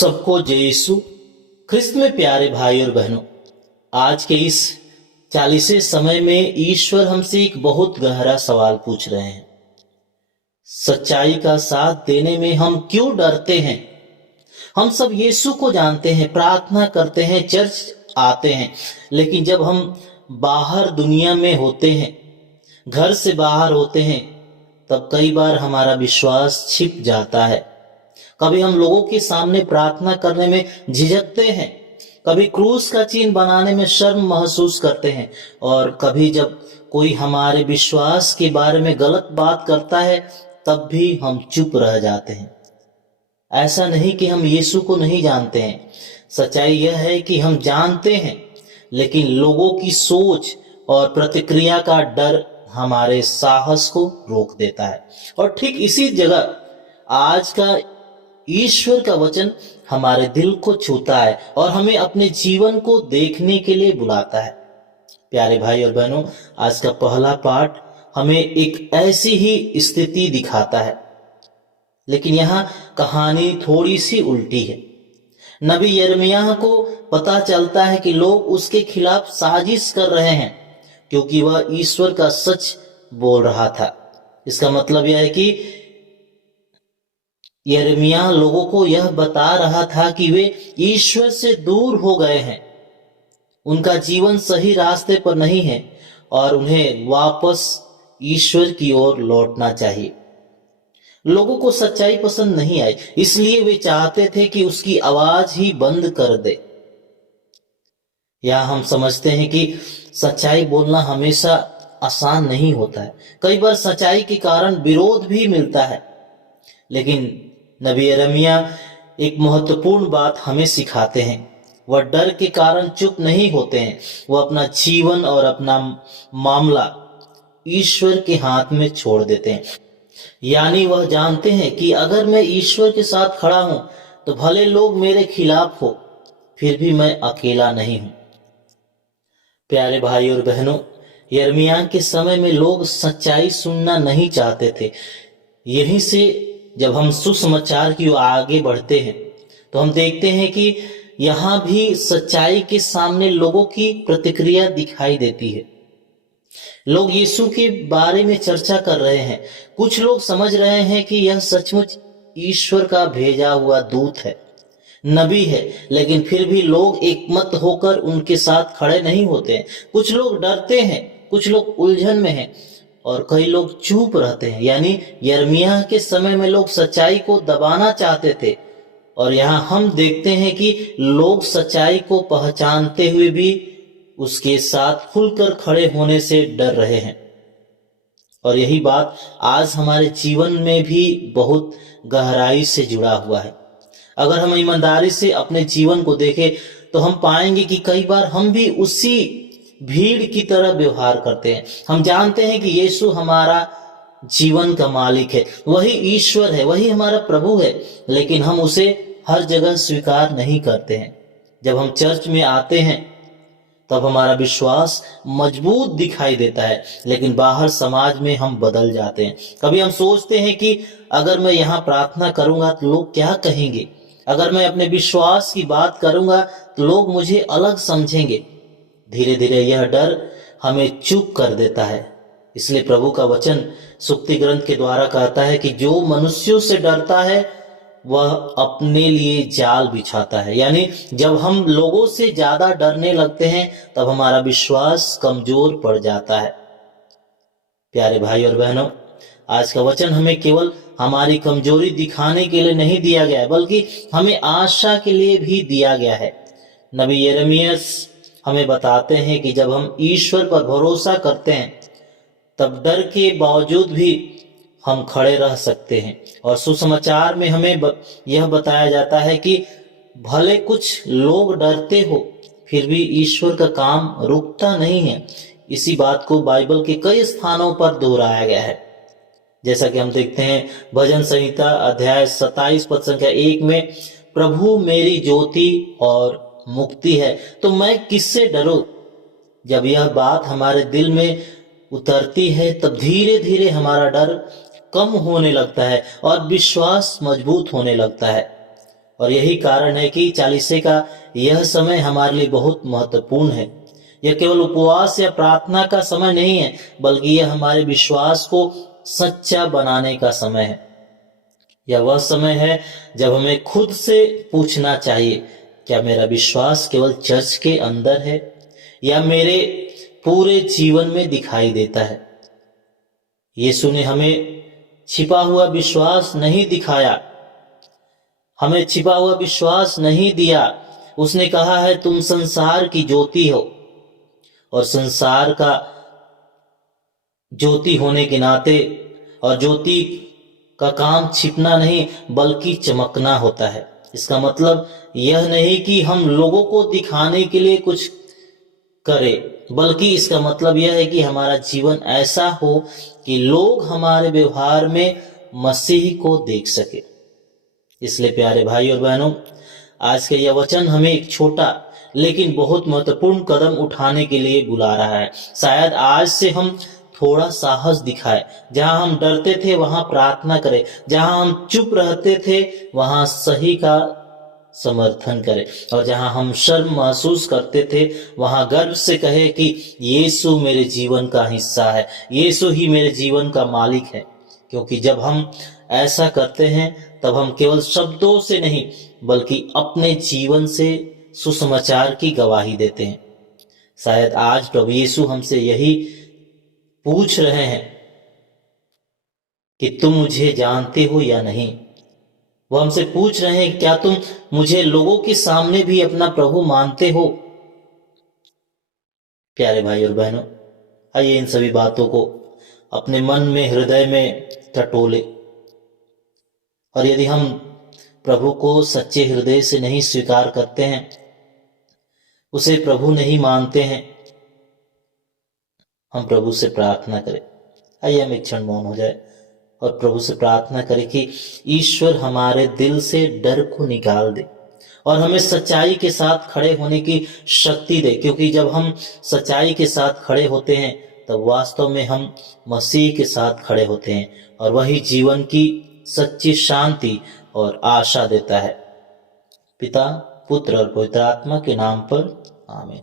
सबको जय यीशु ख्रिस्त में प्यारे भाई और बहनों, आज के इस 40वें समय में ईश्वर हमसे एक बहुत गहरा सवाल पूछ रहे हैं। सच्चाई का साथ देने में हम क्यों डरते हैं? हम सब यीशु को जानते हैं, प्रार्थना करते हैं, चर्च आते हैं, लेकिन जब हम बाहर दुनिया में होते हैं, घर से बाहर होते हैं, तब कई बार हमारा विश्वास छिप जाता है। कभी हम लोगों के सामने प्रार्थना करने में झिझकते हैं, कभी क्रूस का चिन्ह बनाने में शर्म महसूस करते हैं, और कभी जब कोई हमारे विश्वास के बारे में गलत बात करता है तब भी हम चुप रह जाते हैं। ऐसा नहीं कि हम यीशु को नहीं जानते हैं, सच्चाई यह है कि हम जानते हैं, लेकिन लोगों की सोच और प्रतिक्रिया का डर हमारे साहस को रोक देता है। और ठीक इसी जगह आज का ईश्वर का वचन हमारे दिल को छूता है और हमें अपने जीवन को देखने के लिए बुलाता है। प्यारे भाई और बहनों, आज का पहला पाठ हमें एक ऐसी ही स्थिति दिखाता है, लेकिन यहाँ कहानी थोड़ी सी उल्टी है। नबी यिर्मयाह को पता चलता है कि लोग उसके खिलाफ साजिश कर रहे हैं, क्योंकि वह ईश्वर का सच बोल रहा था। इसका मतलब यह है कि यिर्मयाह लोगों को यह बता रहा था कि वे ईश्वर से दूर हो गए हैं, उनका जीवन सही रास्ते पर नहीं है और उन्हें वापस ईश्वर की ओर लौटना चाहिए। लोगों को सच्चाई पसंद नहीं आई, इसलिए वे चाहते थे कि उसकी आवाज ही बंद कर दे। यह हम समझते हैं कि सच्चाई बोलना हमेशा आसान नहीं होता है। कई बार सच्चाई के कारण विरोध भी मिलता है, लेकिन नबी यिर्मयाह एक महत्वपूर्ण बात हमें सिखाते हैं। वह डर के कारण चुप नहीं होते हैं, वह अपना जीवन और अपना मामला ईश्वर के हाथ में छोड़ देते हैं। यानी वह जानते हैं कि अगर मैं ईश्वर के साथ खड़ा हूं तो भले लोग मेरे खिलाफ हो, फिर भी मैं अकेला नहीं हूं। प्यारे भाई और बहनों, यिर्मयाह के समय में लोग सच्चाई सुनना नहीं चाहते थे। यहीं से जब हम सुसमाचार की ओर आगे बढ़ते हैं तो हम देखते हैं कि यहाँ भी सच्चाई के सामने लोगों की प्रतिक्रिया दिखाई देती है। लोग यीशु के बारे में चर्चा कर रहे हैं। कुछ लोग समझ रहे हैं कि यह सचमुच ईश्वर का भेजा हुआ दूत है, नबी है, लेकिन फिर भी लोग एकमत होकर उनके साथ खड़े नहीं होते हैं। कुछ लोग डरते हैं, कुछ लोग उलझन में हैं और कई लोग चुप रहते हैं। यानी यिर्मयाह के समय में लोग सच्चाई को दबाना चाहते थे, और यहाँ हम देखते हैं कि लोग सच्चाई को पहचानते हुए भी उसके साथ खुलकर खड़े होने से डर रहे हैं। और यही बात आज हमारे जीवन में भी बहुत गहराई से जुड़ा हुआ है। अगर हम ईमानदारी से अपने जीवन को देखें तो हम पाएंगे कि कई बार हम भी उसी भीड़ की तरह व्यवहार करते हैं। हम जानते हैं कि यीशु हमारा जीवन का मालिक है, वही ईश्वर है, वही हमारा प्रभु है, लेकिन हम उसे हर जगह स्वीकार नहीं करते हैं। जब हम चर्च में आते हैं तब हमारा विश्वास मजबूत दिखाई देता है, लेकिन बाहर समाज में हम बदल जाते हैं। कभी हम सोचते हैं कि अगर मैं यहाँ प्रार्थना करूंगा तो लोग क्या कहेंगे, अगर मैं अपने विश्वास की बात करूंगा तो लोग मुझे अलग समझेंगे। धीरे धीरे यह डर हमें चुप कर देता है। इसलिए प्रभु का वचन सुक्ति ग्रंथ के द्वारा कहता है कि जो मनुष्यों से डरता है वह अपने लिए जाल बिछाता है। यानी जब हम लोगों से ज्यादा डरने लगते हैं तब हमारा विश्वास कमजोर पड़ जाता है। प्यारे भाई और बहनों, आज का वचन हमें केवल हमारी कमजोरी दिखाने के लिए नहीं दिया गया है, बल्कि हमें आशा के लिए भी दिया गया है। नबी यिर्मयाह हमें बताते हैं कि जब हम ईश्वर पर भरोसा करते हैं तब डर के बावजूद भी हम खड़े रह सकते हैं। और सुसमाचार में हमें यह बताया जाता है कि भले कुछ लोग डरते हो, फिर भी ईश्वर का काम रुकता नहीं है। इसी बात को बाइबल के कई स्थानों पर दोहराया गया है। जैसा कि हम देखते हैं भजन संहिता अध्याय 27 पद संख्या 1 में, प्रभु मेरी ज्योति और मुक्ति है, तो मैं किससे डरूं। जब यह बात हमारे दिल में उतरती है तब धीरे धीरे हमारा डर कम होने लगता है और विश्वास मजबूत होने लगता है। और यही कारण है कि चालीसे का यह समय हमारे लिए बहुत महत्वपूर्ण है। यह केवल उपवास या प्रार्थना का समय नहीं है, बल्कि यह हमारे विश्वास को सच्चा बनाने का समय है। यह वह समय है जब हमें खुद से पूछना चाहिए, क्या मेरा विश्वास केवल चर्च के अंदर है या मेरे पूरे जीवन में दिखाई देता है। यीशु ने हमें छिपा हुआ विश्वास नहीं दिखाया, हमें छिपा हुआ विश्वास नहीं दिया। उसने कहा है तुम संसार की ज्योति हो, और संसार का ज्योति होने के नाते, और ज्योति का काम छिपना नहीं बल्कि चमकना होता है। इसका मतलब यह नहीं कि हम लोगों को दिखाने के लिए कुछ करें, बल्कि इसका मतलब यह है कि हमारा जीवन ऐसा हो कि लोग हमारे व्यवहार में मसीह को देख सके। इसलिए प्यारे भाई और बहनों, आज का यह वचन हमें एक छोटा लेकिन बहुत महत्वपूर्ण कदम उठाने के लिए बुला रहा है। शायद आज से हम थोड़ा साहस दिखाए, जहां हम डरते थे वहां प्रार्थना करें, जहां हम चुप रहते थे वहां सही का समर्थन करें, और जहां हम शर्म महसूस करते थे वहां गर्व से कहे कि यीशु मेरे जीवन का हिस्सा है, यीशु ही मेरे जीवन का मालिक है। क्योंकि जब हम ऐसा करते हैं तब हम केवल शब्दों से नहीं बल्कि अपने जीवन से सुसमाचार की गवाही देते हैं। शायद आज प्रभु यीशु हमसे यही पूछ रहे हैं कि तुम मुझे जानते हो या नहीं। वो हमसे पूछ रहे हैं क्या तुम मुझे लोगों के सामने भी अपना प्रभु मानते हो। प्यारे भाई और बहनों, आइए इन सभी बातों को अपने मन में, हृदय में टटोले, और यदि हम प्रभु को सच्चे हृदय से नहीं स्वीकार करते हैं, उसे प्रभु नहीं मानते हैं, हम प्रभु से प्रार्थना करें। आइए हम एक क्षण मौन हो जाए और प्रभु से प्रार्थना करें कि ईश्वर हमारे दिल से डर को निकाल दे और हमें सच्चाई के साथ खड़े होने की शक्ति दे। क्योंकि जब हम सच्चाई के साथ खड़े होते हैं तब वास्तव में हम मसीह के साथ खड़े होते हैं, और वही जीवन की सच्ची शांति और आशा देता है। पिता, पुत्र और पवित्र आत्मा के नाम पर आमीन।